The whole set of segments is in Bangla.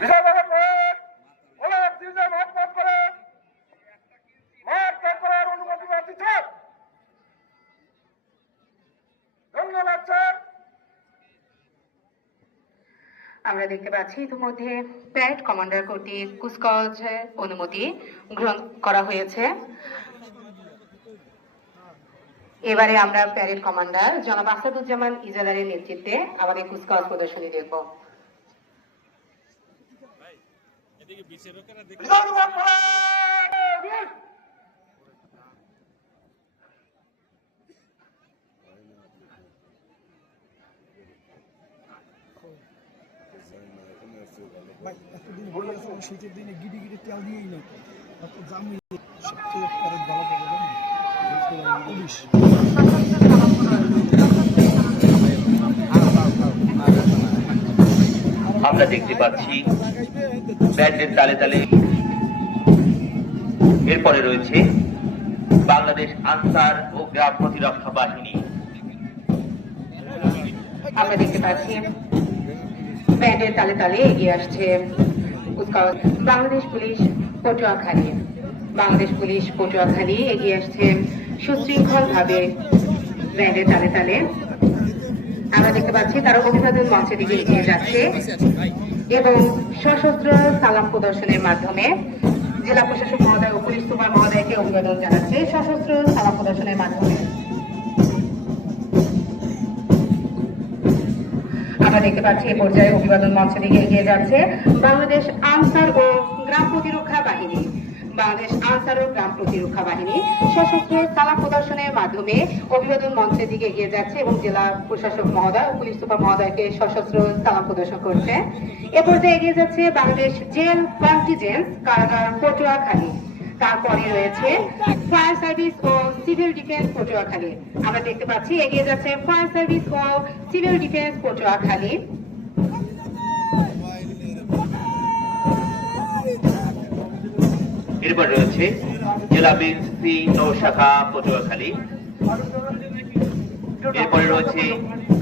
আমরা দেখতে পাচ্ছি ইতিমধ্যে প্যারেড কমান্ডার কর্তৃক কুচকাওয়াজের অনুমতি গ্রহণ করা হয়েছে। এবারে আমরা প্যারেড কমান্ডার জনাব আসাদুজ্জামান ইজালারের নেতৃত্বে আমাদের কুচকাওয়াজ প্রদর্শনী দেখব। শীতের দিনে গিরি গিরি তেল দিয়েই না সবচেয়ে ভালো পাবে পুলিশ। আমরা দেখতে পাচ্ছি ব্যান্ডের তালে তালে। এরপরে রয়েছে বাংলাদেশ আনসার ও গ্রাম প্রতিরক্ষা বাহিনী। আমরা দেখতে পাচ্ছি ব্যান্ডের তালে তালে এগিয়ে আসছে বাংলাদেশ পুলিশ পটুয়াখালী। বাংলাদেশ পুলিশ পটুয়াখালী এগিয়ে আসছে সুশৃঙ্খল ভাবে ব্যান্ডের তালে তালে। আমরা দেখতে পাচ্ছি তারা অভিবাদন মঞ্চের দিকে এগিয়ে যাচ্ছে এবং সশস্ত্র সালাম প্রদর্শনের মাধ্যমে জেলা প্রশাসক মহোদয় ও পুলিশ সুপার মহোদয়কে অভিবাদন জানাচ্ছে সশস্ত্র সালাম প্রদর্শনের মাধ্যমে। আমরা দেখতে পাচ্ছি এই পর্যায়ে অভিবাদন মঞ্চের দিকে এগিয়ে যাচ্ছে বাংলাদেশ আনসার ও গ্রাম প্রতিরক্ষা বাহিনী। বাংলাদেশ আনসার ও গ্রাম প্রতিরক্ষা বাহিনী সশস্ত্র সালাম প্রদর্শনের মাধ্যমে অভিবাদন মঞ্চের দিকে এগিয়ে যাচ্ছে এবং জেলা প্রশাসক মহোদয় ও পুলিশ সুপার মহোদয়কে সশস্ত্র সালাম প্রদর্শন করছে। এ পর্যায়ে এগিয়ে যাচ্ছে বাংলাদেশ জেল কন্টিজেন্ট কারাগার পটুয়াখালী। তারপরে রয়েছে ফায়ার সার্ভিস ও সিভিল ডিফেন্স পটুয়াখালী। আমরা দেখতে পাচ্ছি এগিয়ে যাচ্ছে ফায়ার সার্ভিস ও সিভিল ডিফেন্স পটুয়াখালী। এরপর রয়েছে জেলা বিএনসি নৌশাখা পটুয়াখালী। এরপরে রয়েছে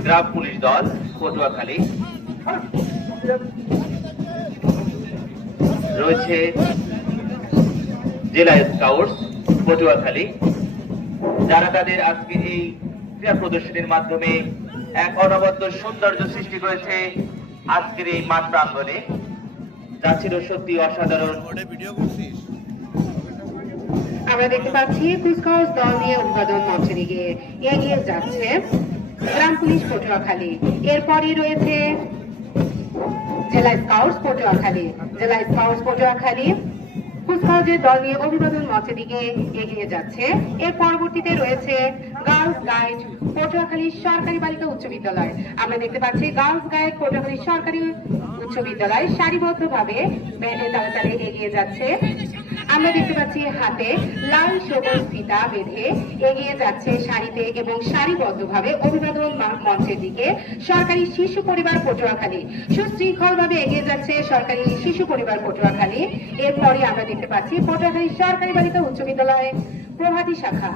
গ্রাম পুলিশ দল পটুয়াখালী। রয়েছে জেলা স্কাউটস পটুয়াখালী, যারা তাদের আজকের এই ক্রীড়া প্রদর্শনীর মাধ্যমে এক অনবদ্য সৌন্দর্য সৃষ্টি করেছে আজকের এই মাঠ প্রাঙ্গণে, যা ছিল সত্যি অসাধারণ। আমরা দেখতে পাচ্ছি কুচকাওয়াজ দল নিয়ে অভিবাদন মঞ্চে দিকে এগিয়ে যাচ্ছে গ্রাম পুলিশ পটুয়াখালী। এরপরই রয়েছে জেলা স্কাউটস পটুয়াখালী। জেলা স্কাউটস পটুয়াখালী কুচকাওয়াজের দল নিয়ে অভিবাদন মঞ্চের দিকে এগিয়ে যাচ্ছে। এর পরবর্তীতে রয়েছে গার্লস গাইড পটুয়াখালী সরকারি বালিকা উচ্চ বিদ্যালয়। আমরা দেখতে পাচ্ছি গার্লস গাইড পটুয়াখালী সরকারি উচ্চ বিদ্যালয় সারিবদ্ধভাবে ব্যান্ডের তালে তালে এগিয়ে যাচ্ছে। আমরা দেখতে পাচ্ছি হাতে লাল সবুজ ফিতা বেঁধে এগিয়ে যাচ্ছে সারিতে এবং সারিবদ্ধভাবে অভিবাদন মঞ্চের দিকে সরকারি শিশু পরিবার পটুয়াখালী। সুশৃঙ্খল ভাবে এগিয়ে যাচ্ছে সরকারি শিশু পরিবার পটুয়াখালী। এরপরে আমরা দেখতে পাচ্ছি পটুয়াখালী সরকারি বালিকা উচ্চ বিদ্যালয় প্রভাতী শাখা।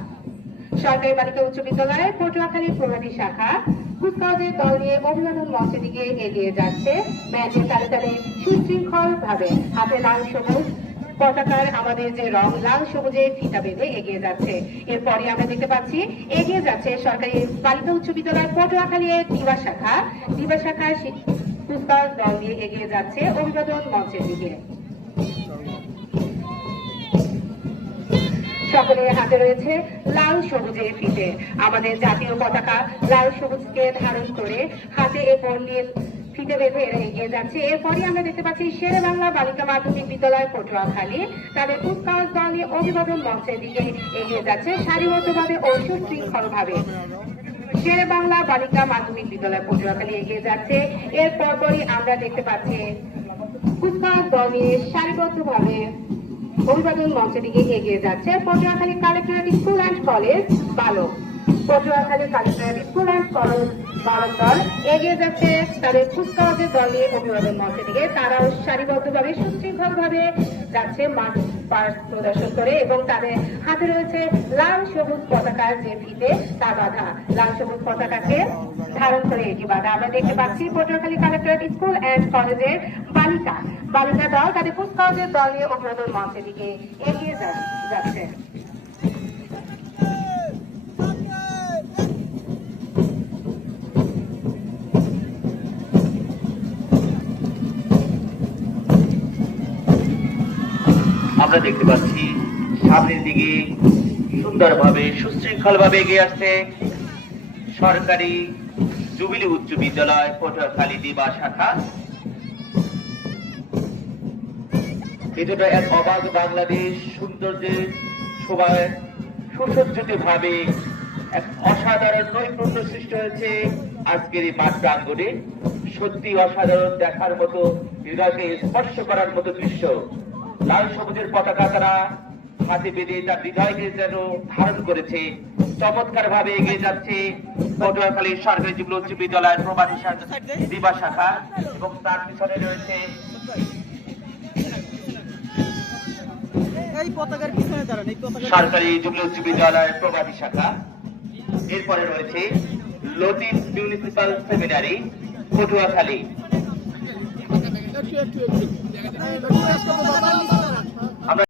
সরকারি বালিকা উচ্চ বিদ্যালয় পটুয়াখালী প্রভাতী শাখা কুচকাওয়াজের দল নিয়ে অভিবাদন মঞ্চের দিকে এগিয়ে যাচ্ছে ব্যান্ডের তালে তালে সুশৃঙ্খল ভাবে। হাতে লাল সবুজ পতাকার আমাদের যে রং লাল সবুজের ফিতা বেঁধে এগিয়ে যাচ্ছে। এরপরে আমরা দেখতে পাচ্ছি এগিয়ে যাচ্ছে সরকারি বালিকা উচ্চ বিদ্যালয় পটুয়াখালী দিবা শাখা। দিবা শাখার কুচকাওয়াজ দল নিয়ে এগিয়ে যাচ্ছে অভিবাদন মঞ্চের দিকে। সকলের হাতে রয়েছে লাল সবুজের ফিতে। আমাদের জাতীয় পতাকা লাল সবুজকে ধারণ করে হাতে এরপর নিয়ে ফিতে বেঁধে এরা এগিয়ে যাচ্ছে। এরপরে আমরা দেখতে পাচ্ছি শেরে বাংলা বালিকা মাধ্যমিক বিদ্যালয় পটুয়াখালী তাদের কুচকাওয়াজ দল নিয়ে অভিবাদন মঞ্চের দিকে এগিয়ে যাচ্ছে সারিবদ্ধভাবে ও সুশৃঙ্খল ভাবে। শেরে বাংলা বালিকা মাধ্যমিক বিদ্যালয় পটুয়াখালী এগিয়ে যাচ্ছে। এর পরপরই আমরা দেখতে পাচ্ছি কুচকাওয়াজ দল নিয়ে সারিবদ্ধভাবে অভিবাদন মঞ্চের দিকে এগিয়ে যাচ্ছে Patuakhali collectorate school and college বালক। Patuakhali collectorate school and college বালক দল এগিয়ে যাচ্ছে তাদের কুচকাওয়াজের দল নিয়ে অভিবাদন মঞ্চের দিকে। তারাও সারিবদ্ধভাবে সুশৃঙ্খলভাবে যাচ্ছে মাঠ পাস প্রদর্শন করে এবং তাদের হাতে রয়েছে লাল সবুজ পতাকার যে ফিতে তা বাঁধা। লাল সবুজ পতাকাকে ধারণ করে এটি বাঁধা। আমরা দেখতে পাচ্ছি পটুয়াখালী কালেক্টরেট স্কুল অ্যান্ড কলেজের বালিকা দল তাদের কুচকাওয়াজের দল নিয়ে অভিবাদন মঞ্চের দিকে এগিয়ে যাচ্ছে। আমরা দেখতে পাচ্ছি সামনের দিকে সুন্দরভাবে সুশৃঙ্খলভাবে এগিয়ে আসছে সরকারি জুবিলি উচ্চ বিদ্যালয় পটুয়াখালী দিবা শাখা। এটা এক অবাধ বাংলাদেশ সৌন্দর্যের শোভায় সুসজ্জিত ভাবে এক অসাধারণ নৈপুণ্য সৃষ্টি হয়েছে আজকের এই মাঠ প্রাঙ্গণে। সত্যি অসাধারণ, দেখার মতো, হৃদয়কে স্পর্শ করার মতো দৃশ্য। লাল সবুজের পতাকা তারা হাতে বেঁধে তার হৃদয়কে যেন ধারণ করেছে। চমৎকার ভাবে এগিয়ে যাচ্ছে পটুয়াখালী সরকারি জুবিলি উচ্চ বিদ্যালয়ের প্রবাসী দিবা শাখা এবং তার পিছনে রয়েছে সরকারি জুবিলি উচ্চ বিদ্যালয়ের প্রবাসী শাখা। এরপরে রয়েছে লতিফ মিউনিসিপাল সেমিনারি পটুয়াখালী।